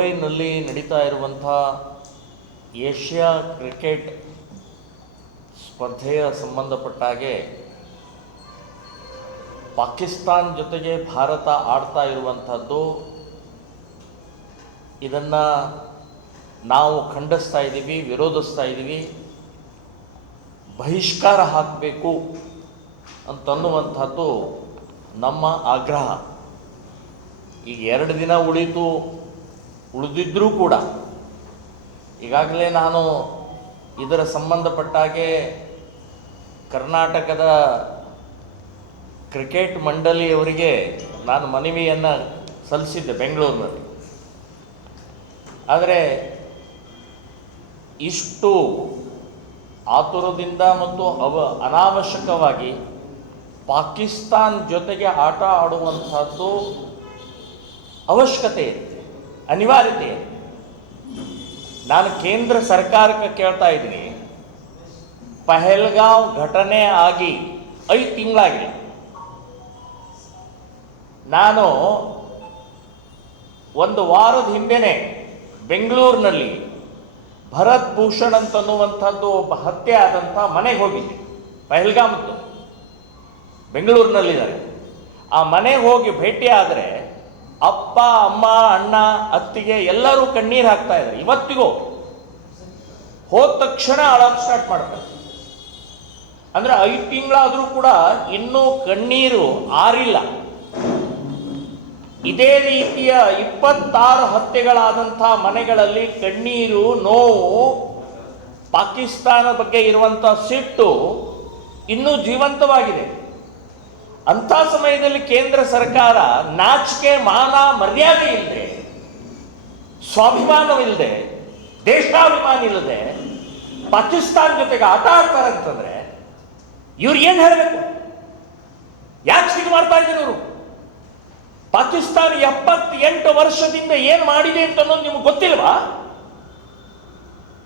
ಮುಂಬೈನಲ್ಲಿ ನಡೀತಾ ಇರುವಂಥ ಏಷ್ಯಾ ಕ್ರಿಕೆಟ್ ಸ್ಪರ್ಧೆಯ ಸಂಬಂಧಪಟ್ಟಾಗೆ ಪಾಕಿಸ್ತಾನ್ ಜೊತೆಗೆ ಭಾರತ ಆಡ್ತಾ ಇರುವಂಥದ್ದು, ಇದನ್ನು ನಾವು ಖಂಡಿಸ್ತಾ ಇದ್ದೀವಿ, ವಿರೋಧಿಸ್ತಾ ಇದ್ದೀವಿ, ಬಹಿಷ್ಕಾರ ಹಾಕಬೇಕು ಅಂತನ್ನುವಂಥದ್ದು ನಮ್ಮ ಆಗ್ರಹ. ಈಗ ಎರಡು ದಿನ ಉಳಿತು ಉಳಿದಿದ್ರೂ ಕೂಡ ಈಗಾಗಲೇ ನಾನು ಇದರ ಸಂಬಂಧಪಟ್ಟಾಗೆ ಕರ್ನಾಟಕದ ಕ್ರಿಕೆಟ್ ಮಂಡಳಿಯವರಿಗೆ ನಾನು ಮನವಿಯನ್ನು ಸಲ್ಲಿಸಿದ್ದೆ ಬೆಂಗಳೂರಿನಲ್ಲಿ. ಆದರೆ ಇಷ್ಟು ಆತುರದಿಂದ ಮತ್ತು ಅವ ಅನಾವಶ್ಯಕವಾಗಿ ಪಾಕಿಸ್ತಾನ್ ಜೊತೆಗೆ ಆಟ ಆಡುವಂಥದ್ದು ಅವಶ್ಯಕತೆ ಇದೆ. ಅನಿವಾರ್ಯತೆ. ನಾನು ಕೇಂದ್ರ ಸರ್ಕಾರಕ್ಕೆ ಕೇಳ್ತಾ ಇದ್ದೀನಿ. ಪಹಲ್ಗಾಂವ್ ಘಟನೆ ಆಗಿ ಐದು ತಿಂಗಳಾಗಿದೆ. ನಾನು ಒಂದು ವಾರದ ಹಿಂದೆನೆ ಬೆಂಗಳೂರಿನಲ್ಲಿ ಭರತ್ ಭೂಷಣ್ ಅಂತನ್ನುವಂಥದ್ದು ಒಬ್ಬ ಹತ್ಯೆ ಆದಂಥ ಮನೆಗೆ ಹೋಗಿದ್ದೆ. ಪಹಲ್ಗಾಮದ್ದು ಬೆಂಗಳೂರಿನಲ್ಲಿದ್ದಾರೆ. ಆ ಮನೆಗೆ ಹೋಗಿ ಭೇಟಿ ಆದರೆ ಅಪ್ಪ, ಅಮ್ಮ, ಅಣ್ಣ, ಅತ್ತಿಗೆ ಎಲ್ಲರೂ ಕಣ್ಣೀರು ಹಾಕ್ತಾ ಇದ್ದಾರೆ. ಇವತ್ತಿಗೂ ಹೋದ ತಕ್ಷಣ ಅಳಕ್ ಸ್ಟಾರ್ಟ್ ಮಾಡ್ತಾರೆ. ಅಂದ್ರೆ ಐದು ತಿಂಗಳಾದರೂ ಕೂಡ ಇನ್ನೂ ಕಣ್ಣೀರು ಆರಿಲ್ಲ. ಇದೇ ರೀತಿಯ ಇಪ್ಪತ್ತಾರು ಹತ್ಯೆಗಳಾದಂಥ ಮನೆಗಳಲ್ಲಿ ಕಣ್ಣೀರು, ನೋವು ಪಾಕಿಸ್ತಾನ ಬಗ್ಗೆ ಇರುವಂಥ ಸಿಟ್ಟು ಇನ್ನೂ ಜೀವಂತವಾಗಿದೆ. ಅಂಥ ಸಮಯದಲ್ಲಿ ಕೇಂದ್ರ ಸರ್ಕಾರ ನಾಚಿಕೆ, ಮಾನ, ಮರ್ಯಾದೆ ಇಲ್ಲದೆ ಸ್ವಾಭಿಮಾನವಿಲ್ಲದೆ ದೇಶಾಭಿಮಾನ ಇಲ್ಲದೆ ಪಾಕಿಸ್ತಾನ ಜೊತೆಗೆ ಆಟ ಆಡ್ತಾರೆ ಅಂತಂದ್ರೆ ಇವ್ರು ಏನು ಹೇಳಬೇಕು? ಯಾಕೆ ಸಿಗ್ ಮಾಡ್ತಾ ಇದ್ದಾರೆ ಇವರು? ಪಾಕಿಸ್ತಾನ ಎಪ್ಪತ್ತೆಂಟು ವರ್ಷದಿಂದ ಏನು ಮಾಡಿದೆ ಅಂತ ಅನ್ನೋದು ನಿಮ್ಗೆ ಗೊತ್ತಿಲ್ವಾ?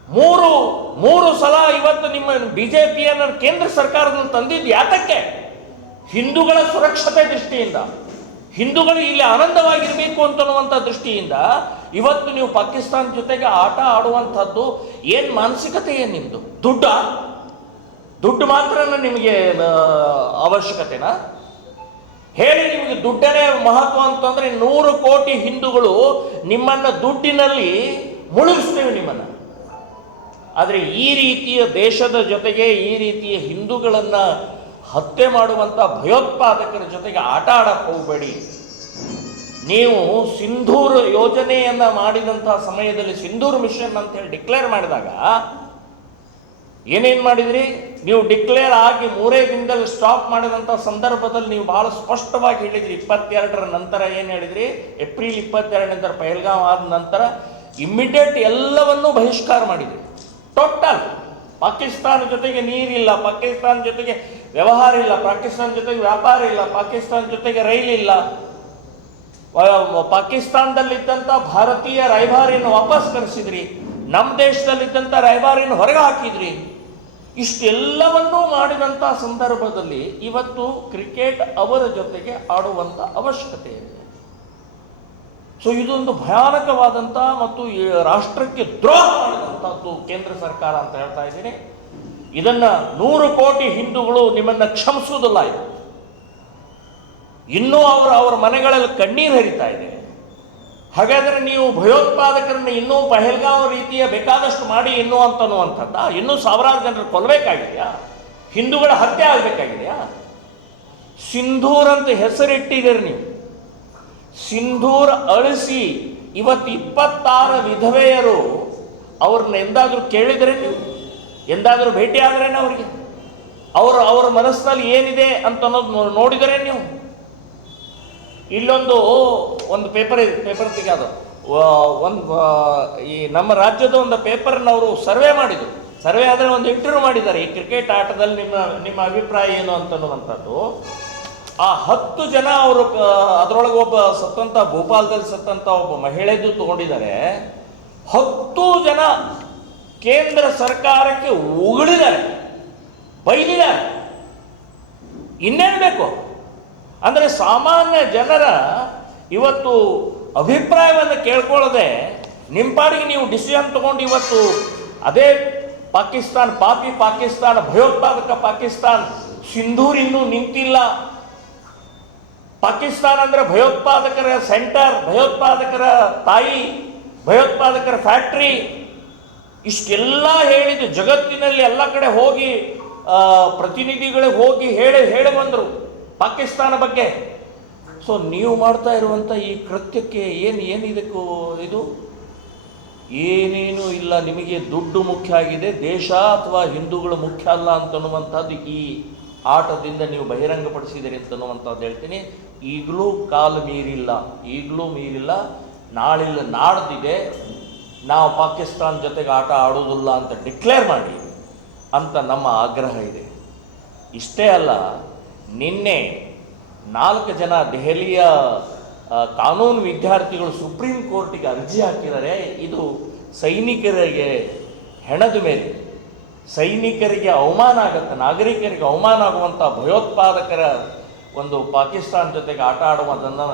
ಮೂರು ಮೂರು ಸಲ ಇವತ್ತು ನಿಮ್ಮ ಬಿಜೆಪಿಯನ್ನು ಕೇಂದ್ರ ಸರ್ಕಾರದಲ್ಲಿ ತಂದಿದ್ದು ಯಾತಕ್ಕೆ? ಹಿಂದೂಗಳ ಸುರಕ್ಷತೆ ದೃಷ್ಟಿಯಿಂದ, ಹಿಂದೂಗಳು ಇಲ್ಲಿ ಆನಂದವಾಗಿರಬೇಕು ಅಂತನ್ನುವಂಥ ದೃಷ್ಟಿಯಿಂದ ಇವತ್ತು ನೀವು ಪಾಕಿಸ್ತಾನ ಜೊತೆಗೆ ಆಟ ಆಡುವಂಥದ್ದು ಏನು ಮಾನಸಿಕತೆ ಏನು ನಿಮ್ಮದು ದುಡ್ಡ? ದುಡ್ಡು ಮಾತ್ರ ನಿಮಗೆ ಅವಶ್ಯಕತೆನಾ? ಹೇಳಿ ನಿಮಗೆ ದುಡ್ಡನೇ ಮಹತ್ವ ಅಂತಂದ್ರೆ ನೂರು ಕೋಟಿ ಹಿಂದೂಗಳು ನಿಮ್ಮನ್ನ ದುಡ್ಡಿನಲ್ಲಿ ಮುಳುಗಿಸ್ತೇವೆ ನಿಮ್ಮನ್ನ. ಆದರೆ ಈ ರೀತಿಯ ದೇಶದ ಜೊತೆಗೆ ಈ ರೀತಿಯ ಹಿಂದೂಗಳನ್ನ ಹತ್ಯೆ ಮಾಡುವಂಥ ಭಯೋತ್ಪಾದಕರ ಜೊತೆಗೆ ಆಟ ಆಡಕ್ಕೆ ಹೋಗಬೇಡಿ. ನೀವು ಸಿಂಧೂರ್ ಯೋಜನೆಯನ್ನ ಮಾಡಿದಂಥ ಸಮಯದಲ್ಲಿ ಸಿಂಧೂರ್ ಮಿಷನ್ ಅಂತ ಹೇಳಿ ಡಿಕ್ಲೇರ್ ಮಾಡಿದಾಗ ಏನೇನು ಮಾಡಿದ್ರಿ? ನೀವು ಡಿಕ್ಲೇರ್ ಆಗಿ ಮೂರೇ ದಿನದಲ್ಲಿ ಸ್ಟಾಪ್ ಮಾಡಿದಂಥ ಸಂದರ್ಭದಲ್ಲಿ ನೀವು ಬಹಳ ಸ್ಪಷ್ಟವಾಗಿ ಹೇಳಿದ್ರಿ. ಇಪ್ಪತ್ತೆರಡರ ನಂತರ ಏನು ಹೇಳಿದ್ರಿ? ಏಪ್ರಿಲ್ ಇಪ್ಪತ್ತೆರಡು ನಂತರ ಆದ ನಂತರ ಇಮ್ಮಿಡಿಯೇಟ್ ಎಲ್ಲವನ್ನೂ ಬಹಿಷ್ಕಾರ ಮಾಡಿದ್ರಿ. ಟೋಟಲ್ ಪಾಕಿಸ್ತಾನ ಜೊತೆಗೆ ನೀರಿಲ್ಲ. ಪಾಕಿಸ್ತಾನ ಜೊತೆಗೆ ವ್ಯವಹಾರ ಇಲ್ಲ, ಪಾಕಿಸ್ತಾನ ಜೊತೆಗೆ ವ್ಯಾಪಾರ ಇಲ್ಲ, ಪಾಕಿಸ್ತಾನ ಜೊತೆಗೆ ರೈಲ್ ಇಲ್ಲ. ವ- ಪಾಕಿಸ್ತಾನದಲ್ಲಿದ್ದಂಥ ಭಾರತೀಯ ರಾಯಭಾರಿಯನ್ನು ವಾಪಸ್ ಕರೆಸಿದ್ರಿ ನಮ್ಮ ದೇಶದಲ್ಲಿದ್ದಂಥ ರಾಯಭಾರಿಯನ್ನು ಹೊರಗೆ ಹಾಕಿದ್ರಿ. ಇಷ್ಟೆಲ್ಲವನ್ನೂ ಮಾಡಿದಂಥ ಸಂದರ್ಭದಲ್ಲಿ ಇವತ್ತು ಕ್ರಿಕೆಟ್ ಅವರ ಜೊತೆಗೆ ಆಡುವಂಥ ಅವಶ್ಯಕತೆ ಇದೆ. ಸೊ ಇದೊಂದು ಭಯಾನಕವಾದಂಥ ಮತ್ತು ರಾಷ್ಟ್ರಕ್ಕೆ ದ್ರೋಹ ಮಾಡಿದಂಥದ್ದು ಕೇಂದ್ರ ಸರ್ಕಾರ ಅಂತ ಹೇಳ್ತಾ ಇದ್ದೀನಿ. ಇದನ್ನ ನೂರು ಕೋಟಿ ಹಿಂದೂಗಳು ನಿಮ್ಮನ್ನ ಕ್ಷಮಿಸುವುದಿಲ್ಲ ಇದು. ಇನ್ನೂ ಅವರು ಅವರ ಮನೆಗಳಲ್ಲಿ ಕಣ್ಣೀರು ಹರಿತಾ ಇದೆ. ಹಾಗಾದರೆ ನೀವು ಭಯೋತ್ಪಾದಕರನ್ನ ಇನ್ನೂ ಪಹಲ್ಗಾಂವ್ ರೀತಿಯ ಬೇಕಾದಷ್ಟು ಮಾಡಿ ಇನ್ನೂ ಅಂತನ್ನುವಂಥದ್ದ? ಇನ್ನೂ ಸಾವಿರಾರು ಜನರು ಕೊಲ್ಲಬೇಕಾಗಿದೆಯಾ ಹಿಂದೂಗಳ ಹತ್ಯೆ ಆಗಬೇಕಾಗಿದೆಯಾ? ಸಿಂಧೂರ್ ಅಂತ ಹೆಸರಿಟ್ಟಿದ್ದೀರಿ ನೀವು. ಸಿಂಧೂರ್ ಅಳಿಸಿ ಇವತ್ತು ಇಪ್ಪತ್ತಾರು ವಿಧವೆಯರು ಅವ್ರನ್ನ ಎಂದಾದರೂ ಕೇಳಿದರೆ ನೀವು? ಎಂದಾದರೂ ಭೇಟಿ ಆದ್ರೇನೆ ಅವರಿಗೆ? ಅವರು, ಅವರ ಮನಸ್ಸಿನಲ್ಲಿ ಏನಿದೆ ಅಂತ ಅನ್ನೋದು ನೋಡಿದರೆ ನೀವು? ಇಲ್ಲೊಂದು ಒಂದು ಪೇಪರ್ ಇದೆ, ಪೇಪರ್ ತೆಗೆಯೋದು ಒಂದು ಈ ನಮ್ಮ ರಾಜ್ಯದ ಒಂದು ಪೇಪರ್ನವರು ಸರ್ವೆ ಮಾಡಿದರು. ಸರ್ವೆ ಆದರೆ ಒಂದು ಇಂಟರ್ವ್ಯೂ ಮಾಡಿದ್ದಾರೆ. ಈ ಕ್ರಿಕೆಟ್ ಆಟದಲ್ಲಿ ನಿಮ್ಮ ನಿಮ್ಮ ಅಭಿಪ್ರಾಯ ಏನು ಅಂತನ್ನುವಂಥದ್ದು. ಆ ಹತ್ತು ಜನ ಅವರು ಅದರೊಳಗೆ ಒಬ್ಬ ಸತ್ತಂಥ ಭೋಪಾಲದಲ್ಲಿ ಸತ್ತಂಥ ಒಬ್ಬ ಮಹಿಳೆದು ತಗೊಂಡಿದ್ದಾರೆ. ಹತ್ತು ಜನ ಕೇಂದ್ರ ಸರ್ಕಾರಕ್ಕೆ ಉಗುಳಿದ್ದಾರೆ, ಬೈದಿದ್ದಾರೆ. ಇನ್ನೇನು ಬೇಕು? ಅಂದರೆ ಸಾಮಾನ್ಯ ಜನರ ಇವತ್ತು ಅಭಿಪ್ರಾಯವನ್ನು ಕೇಳ್ಕೊಳ್ಳದೆ ನಿಮ್ಮ ಪಾಡಿಗೆ ನೀವು ಡಿಸಿಷನ್ ತಗೊಂಡು ಇವತ್ತು ಅದೇ ಪಾಕಿಸ್ತಾನ್, ಪಾಪಿ ಪಾಕಿಸ್ತಾನ, ಭಯೋತ್ಪಾದಕ ಪಾಕಿಸ್ತಾನ್ ಸಿಂಧೂರ್ ಇನ್ನೂ ನಿಂತಿಲ್ಲ. ಪಾಕಿಸ್ತಾನ ಅಂದ್ರೆ ಭಯೋತ್ಪಾದಕರ ಸೆಂಟರ್, ಭಯೋತ್ಪಾದಕರ ತಾಯಿ, ಭಯೋತ್ಪಾದಕರ ಫ್ಯಾಕ್ಟ್ರಿ. ಇಷ್ಟೆಲ್ಲ ಹೇಳಿದ್ದು ಜಗತ್ತಿನಲ್ಲಿ ಎಲ್ಲ ಕಡೆ ಹೋಗಿ ಪ್ರತಿನಿಧಿಗಳಿಗೆ ಹೋಗಿ ಹೇಳಿ ಹೇಳಿ ಬಂದರು ಪಾಕಿಸ್ತಾನ ಬಗ್ಗೆ. ಸೊ ನೀವು ಮಾಡ್ತಾ ಇರುವಂಥ ಈ ಕೃತ್ಯಕ್ಕೆ ಏನು ಏನು ಇದಕ್ಕೂ ಇದು? ಏನೇನೂ ಇಲ್ಲ, ನಿಮಗೆ ದುಡ್ಡು ಮುಖ್ಯ ಆಗಿದೆ, ದೇಶ ಅಥವಾ ಹಿಂದೂಗಳು ಮುಖ್ಯ ಅಲ್ಲ ಅಂತನ್ನುವಂಥದ್ದು ಈ ಆಟದಿಂದ ನೀವು ಬಹಿರಂಗಪಡಿಸಿದ್ದೀರಿ ಅಂತನ್ನುವಂಥದ್ದು ಹೇಳ್ತೀನಿ. ಈಗಲೂ ಕಾಲು ಮೀರಿಲ್ಲ, ಈಗಲೂ ಮೀರಿಲ್ಲ, ನಾಳಿಲ್ಲ, ನಾಡ್ದಿದೆ ನಾವು ಪಾಕಿಸ್ತಾನ ಜೊತೆಗೆ ಆಟ ಆಡೋದಿಲ್ಲ ಅಂತ ಡಿಕ್ಲೇರ್ ಮಾಡಿ ಅಂತ ನಮ್ಮ ಆಗ್ರಹ ಇದೆ. ಇಷ್ಟೇ ಅಲ್ಲ, ನಿನ್ನೆ ನಾಲ್ಕು ಜನ ದೆಹಲಿಯ ಕಾನೂನು ವಿದ್ಯಾರ್ಥಿಗಳು ಸುಪ್ರೀಂ ಕೋರ್ಟಿಗೆ ಅರ್ಜಿ ಹಾಕಿದರೆ ಇದು ಸೈನಿಕರಿಗೆ ಹೆಣದ ಮೇಲೆ. ಸೈನಿಕರಿಗೆ ಅವಮಾನ ಆಗುತ್ತೆ, ನಾಗರಿಕರಿಗೆ ಅವಮಾನ ಆಗುವಂಥ ಭಯೋತ್ಪಾದಕರ ಒಂದು ಪಾಕಿಸ್ತಾನ ಜೊತೆಗೆ ಆಟ ಆಡುವುದನ್ನು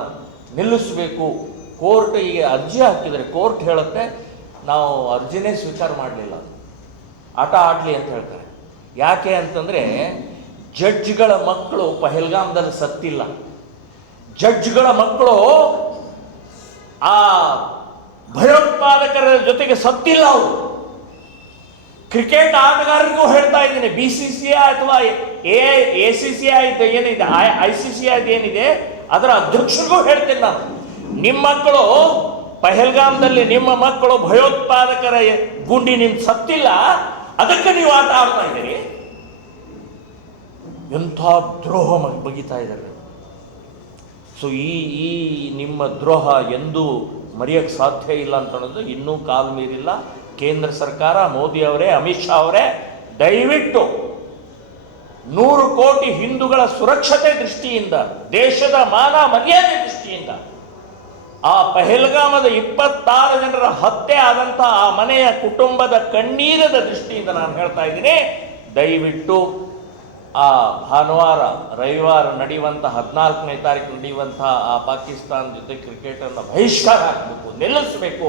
ನಿಲ್ಲಿಸಬೇಕು. ಕೋರ್ಟ್ ಅರ್ಜಿ ಹಾಕಿದರೆ, ಕೋರ್ಟ್ ಹೇಳುತ್ತೆ ನಾವು ಅರ್ಜಿನೇ ಸ್ವೀಕಾರ ಮಾಡಲಿಲ್ಲ. ಆಟ ಆಡಲಿ ಅಂತ ಹೇಳ್ತಾರೆ. ಯಾಕೆ ಅಂತಂದರೆ ಜಡ್ಜ್ಗಳ ಮಕ್ಕಳು ಪಹಲ್ಗಾಮ್ದಲ್ಲಿ ಸತ್ತಿಲ್ಲ. ಜಡ್ಜ್ಗಳ ಮಕ್ಕಳು ಆ ಭಯೋತ್ಪಾದಕರ ಜೊತೆಗೆ ಸತ್ತಿಲ್ಲ ಅವರು. ಕ್ರಿಕೆಟ್ ಆಟಗಾರರಿಗೂ ಹೇಳ್ತಾ ಇದ್ದೀನಿ. ಬಿ ಸಿ ಸಿ ಅಥವಾ A A C C I ಏನಿದೆ, ಐ ಸಿ ಸಿ ಐ ಏನಿದೆ, ಅದರ ಅಧ್ಯಕ್ಷರಿಗೂ ಹೇಳ್ತೇನೆ ನಾನು. ನಿಮ್ಮ ಮಕ್ಕಳು ಪಹಲ್ಗಾಮ್ದಲ್ಲಿ ನಿಮ್ಮ ಮಕ್ಕಳು ಭಯೋತ್ಪಾದಕರ ಗುಂಡಿ ನಿಮ್ ಸತ್ತಿಲ್ಲ? ಅದಕ್ಕೆ ನೀವು ಆಟ ಆಡ್ತಾ ಇದ್ದೀರಿ? ಎಂಥ ದ್ರೋಹ ಬಗಿತಾ ಇದ್ದಾರೆ. ಸೊ ಈ ಈ ನಿಮ್ಮ ದ್ರೋಹ ಎಂದೂ ಮರೆಯೋಕ್ಕೆ ಸಾಧ್ಯ ಇಲ್ಲ ಅಂತ ಅನ್ನೋದು ಇನ್ನೂ ಕಾಲು ಮೀರಿಲ್ಲ. ಕೇಂದ್ರ ಸರ್ಕಾರ, ಮೋದಿ ಅವರೇ, ಅಮಿತ್ ಶಾ ಅವರೇ, ದಯವಿಟ್ಟು ನೂರು ಕೋಟಿ ಹಿಂದೂಗಳ ಸುರಕ್ಷತೆ ದೃಷ್ಟಿಯಿಂದ, ದೇಶದ ಮಾನ ಮರ್ಯಾದೆ ದೃಷ್ಟಿಯಿಂದ ಆ ಪಹಲ್ಗಾಮದ ಇಪ್ಪತ್ತಾರು ಜನರ ಹತ್ಯೆ ಆದಂಥ ಆ ಮನೆಯ ಕುಟುಂಬದ ಕಣ್ಣೀರದ ದೃಷ್ಟಿಯಿಂದ ನಾನು ಹೇಳ್ತಾ ಇದ್ದೀನಿ. ದಯವಿಟ್ಟು ಆ ಭಾನುವಾರ, ರವಿವಾರ ನಡೆಯುವಂಥ ಹದಿನಾಲ್ಕನೇ ತಾರೀಕು ನಡೆಯುವಂಥ ಆ ಪಾಕಿಸ್ತಾನ ಜೊತೆ ಕ್ರಿಕೆಟನ್ನು ಬಹಿಷ್ಕಾರ ಹಾಕಬೇಕು, ನಿಲ್ಲಿಸಬೇಕು.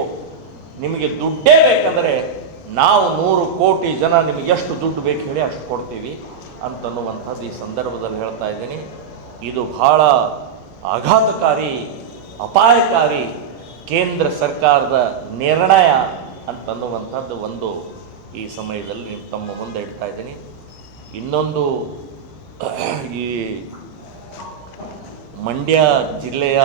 ನಿಮಗೆ ದುಡ್ಡೇ ಬೇಕಂದರೆ ನಾವು ನೂರು ಕೋಟಿ ಜನ ನಿಮಗೆ ಎಷ್ಟು ದುಡ್ಡು ಬೇಕು ಹೇಳಿ ಅಷ್ಟು ಕೊಡ್ತೀವಿ ಅಂತನ್ನುವಂಥದ್ದು ಈ ಸಂದರ್ಭದಲ್ಲಿ ಹೇಳ್ತಾ ಇದ್ದೀನಿ. ಇದು ಬಹಳ ಆಘಾತಕಾರಿ ಅಪಾಯಕಾರಿ ಕೇಂದ್ರ ಸರ್ಕಾರದ ನಿರ್ಣಯ ಅಂತನ್ನುವಂಥದ್ದು ಒಂದು ಈ ಸಮಯದಲ್ಲಿ ತಮ್ಮ ಮುಂದೆ ಇಡ್ತಾ ಇದ್ದೀನಿ. ಇನ್ನೊಂದು, ಈ ಮಂಡ್ಯ ಜಿಲ್ಲೆಯ